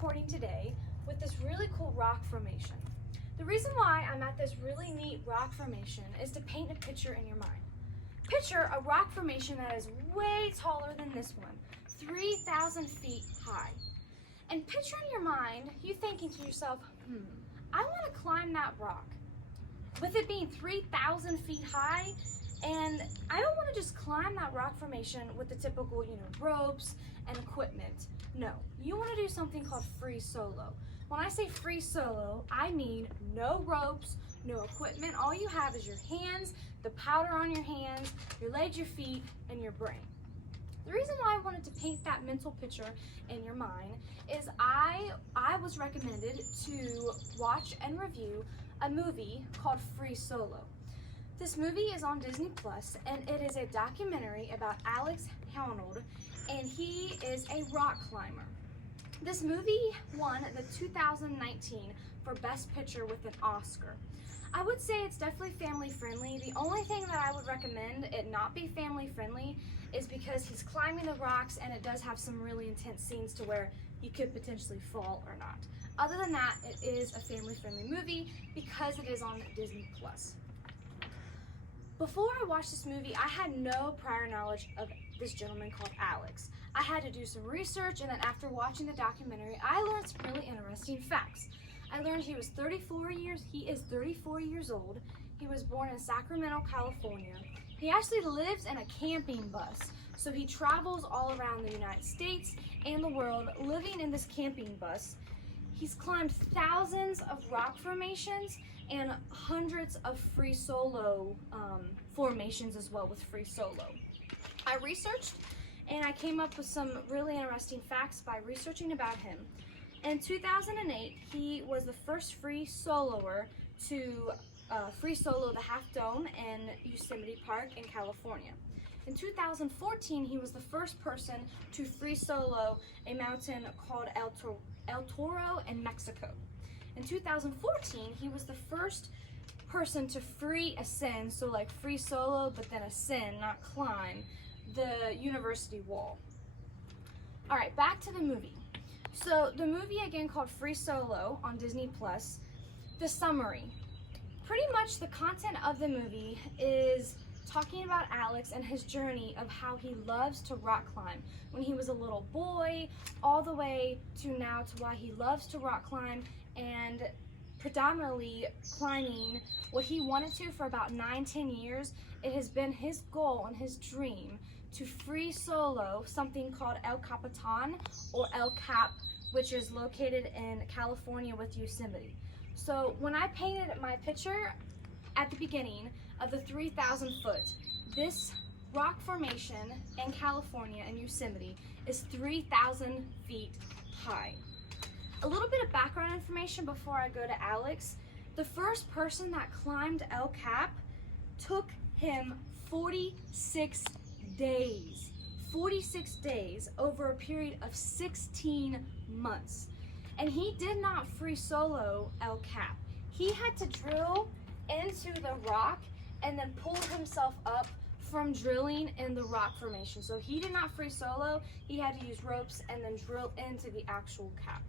recording today with this really cool rock formation. The reason why I'm at this really neat rock formation is to paint a picture in your mind. Picture a rock formation that is way taller than this one, 3,000 feet high. And picture in your mind, you thinking to yourself, I want to climb that rock. With it being 3,000 feet high, and I don't want to just climb that rock formation with the typical, ropes and equipment. No, you want to do something called free solo. When I say free solo, I mean no ropes, no equipment. All you have is your hands, the powder on your hands, your legs, your feet, and your brain. The reason why I wanted to paint that mental picture in your mind is I was recommended to watch and review a movie called Free Solo. This movie is on Disney Plus, and it is a documentary about Alex Honnold, and he is a rock climber. This movie won the 2019 for Best Picture with an Oscar. I would say it's definitely family friendly. The only thing that I would recommend it not be family friendly is because he's climbing the rocks and it does have some really intense scenes to where you could potentially fall or not. Other than that, it is a family friendly movie because it is on Disney Plus. Before I watched this movie, I had no prior knowledge of this gentleman called Alex. I had to do some research, and then after watching the documentary, I learned some really interesting facts. I learned he is 34 years old. He was born in Sacramento, California. He actually lives in a camping bus, so he travels all around the United States and the world living in this camping bus. He's climbed thousands of rock formations and hundreds of free solo formations as well with free solo. I researched and I came up with some really interesting facts by researching about him. In 2008, he was the first free soloer to free solo the Half Dome in Yosemite Park in California. In 2014, he was the first person to free solo a mountain called El Toro in Mexico. In 2014, he was the first person to free ascend, so like free solo, but then ascend, not climb, the university wall. All right, back to the movie. So the movie, again, called Free Solo on Disney Plus. The summary. Pretty much the content of the movie is talking about Alex and his journey of how he loves to rock climb. When he was a little boy, all the way to now to why he loves to rock climb and predominantly climbing what he wanted to for about 9-10 years. It has been his goal and his dream to free solo something called El Capitan or El Cap, which is located in California with Yosemite. So when I painted my picture at the beginning of the 3,000 foot, this rock formation in California and Yosemite is 3,000 feet high. A little bit of background information before I go to Alex. The first person that climbed El Cap took him 46 days. 46 days over a period of 16 months. And he did not free solo El Cap. He had to drill into the rock and then pull himself up from drilling in the rock formation. So he did not free solo, he had to use ropes and then drill into the actual cap.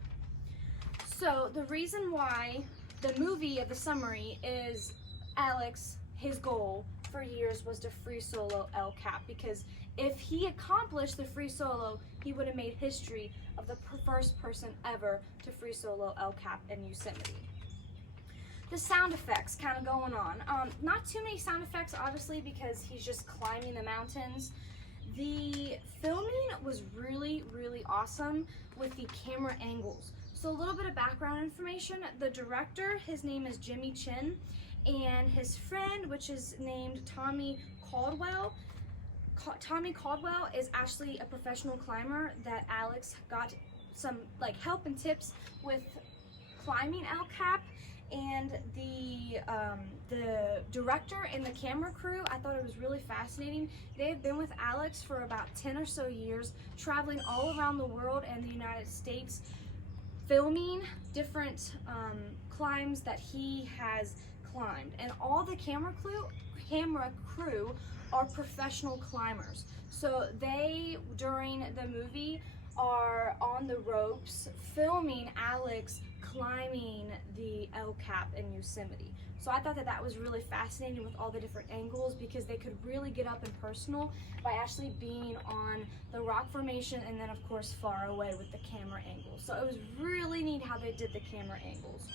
So the reason why the movie of the summary is Alex, his goal for years was to free solo El Cap, because if he accomplished the free solo, he would have made history of the first person ever to free solo El Cap in Yosemite. The sound effects kind of going on. Not too many sound effects, obviously, because he's just climbing the mountains. The filming was really, really awesome with the camera angles. So a little bit of background information. The director, his name is Jimmy Chin, and his friend, which is named Tommy Caldwell. Tommy Caldwell is actually a professional climber that Alex got some help and tips with climbing El Cap. And the director and the camera crew, I thought it was really fascinating. They've been with Alex for about 10 or so years, traveling all around the world and the United States, filming different climbs that he has climbed. And all the camera crew are professional climbers. So they, during the movie, are on the ropes filming Alex climbing the El Cap in Yosemite. So I thought that that was really fascinating with all the different angles, because they could really get up and personal by actually being on the rock formation and then of course far away with the camera angles. So it was really neat how they did the camera angles.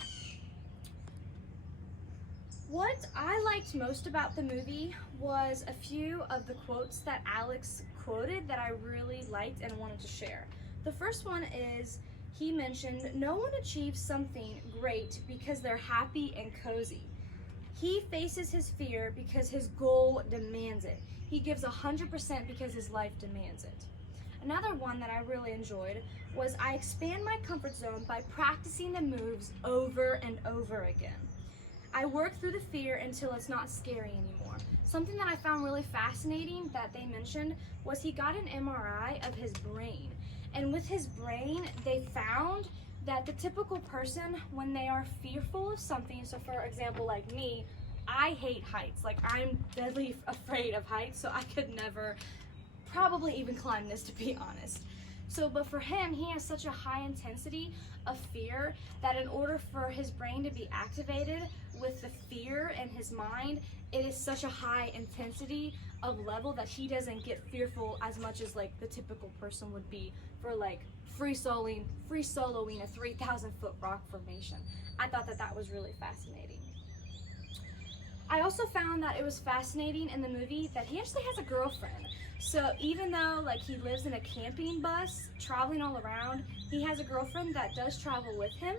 What I liked most about the movie was a few of the quotes that Alex quoted that I really liked and wanted to share. The first one is, he mentioned, "No one achieves something great because they're happy and cozy. He faces his fear because his goal demands it. He gives 100% because his life demands it." Another one that I really enjoyed was, "I expand my comfort zone by practicing the moves over and over again. I work through the fear until it's not scary anymore." Something that I found really fascinating that they mentioned was he got an MRI of his brain. And with his brain, they found that the typical person, when they are fearful of something, so for example, like me, I hate heights. Like, I'm deadly afraid of heights, so I could never probably even climb this, to be honest. So, but for him, he has such a high intensity of fear that in order for his brain to be activated with the fear in his mind, it is such a high intensity of level that he doesn't get fearful as much as like the typical person would be for like free soloing a 3,000 foot rock formation. I thought that that was really fascinating. I also found that it was fascinating in the movie that he actually has a girlfriend. So even though like he lives in a camping bus traveling all around, he has a girlfriend that does travel with him.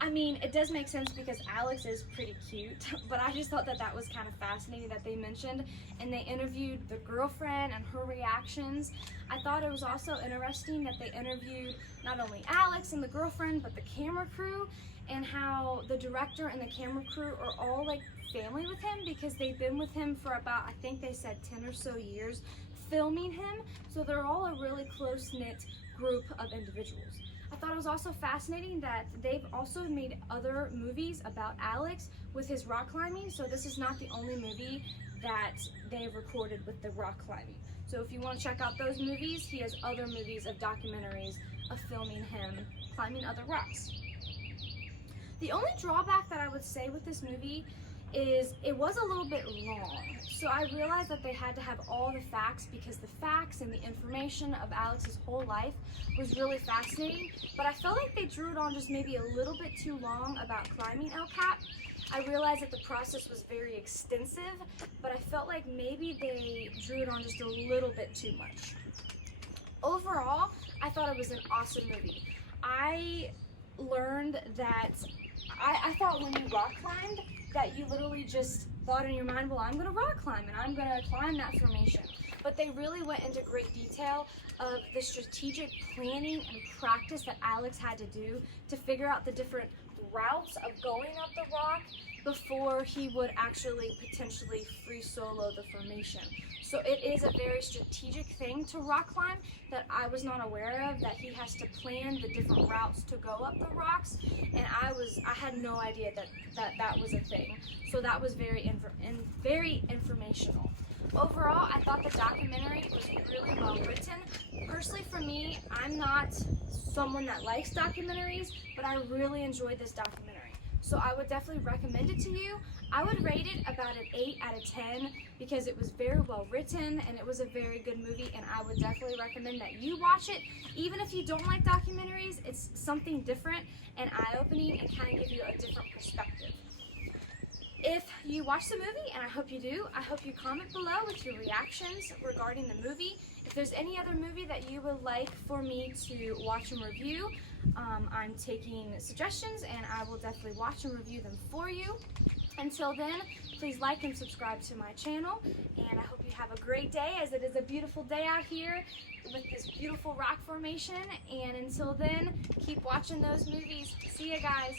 I mean, it does make sense because Alex is pretty cute, but I just thought that that was kind of fascinating that they mentioned, and they interviewed the girlfriend and her reactions. I thought it was also interesting that they interviewed not only Alex and the girlfriend, but the camera crew, and how the director and the camera crew are all like family with him because they've been with him for about, I think they said 10 or so years filming him. So they're all a really close-knit group of individuals. I thought it was also fascinating that they've also made other movies about Alex with his rock climbing. So this is not the only movie that they've recorded with the rock climbing. So if you want to check out those movies, he has other movies of documentaries of filming him climbing other rocks. The only drawback that I would say with this movie is it was a little bit long. So I realized that they had to have all the facts because the facts and the information of Alex's whole life was really fascinating, but I felt like they drew it on just maybe a little bit too long about climbing El Cap. I realized that the process was very extensive, but I felt like maybe they drew it on just a little bit too much. Overall, I thought it was an awesome movie. I learned that I thought when you rock climbed that you literally just thought in your mind, well, I'm going to rock climb and I'm going to climb that formation. But they really went into great detail of the strategic planning and practice that Alex had to do to figure out the different routes of going up the rock before he would actually potentially free solo the formation. So it is a very strategic thing to rock climb that I was not aware of, that he has to plan the different routes to go up the rocks, and I had no idea that was a thing. So that was very informational. Overall, I thought the documentary was really well written. Personally, for me, I'm not someone that likes documentaries, but I really enjoyed this documentary. So I would definitely recommend it to you. I would rate it about an 8 out of 10 because it was very well written and it was a very good movie, and I would definitely recommend that you watch it. Even if you don't like documentaries, it's something different and eye-opening and kind of give you a different perspective. If you watch the movie, and I hope you do, I hope you comment below with your reactions regarding the movie. If there's any other movie that you would like for me to watch and review, I'm taking suggestions and I will definitely watch and review them for you. Until then, please like and subscribe to my channel, and I hope you have a great day, as it is a beautiful day out here with this beautiful rock formation. And until then, keep watching those movies. See ya, guys.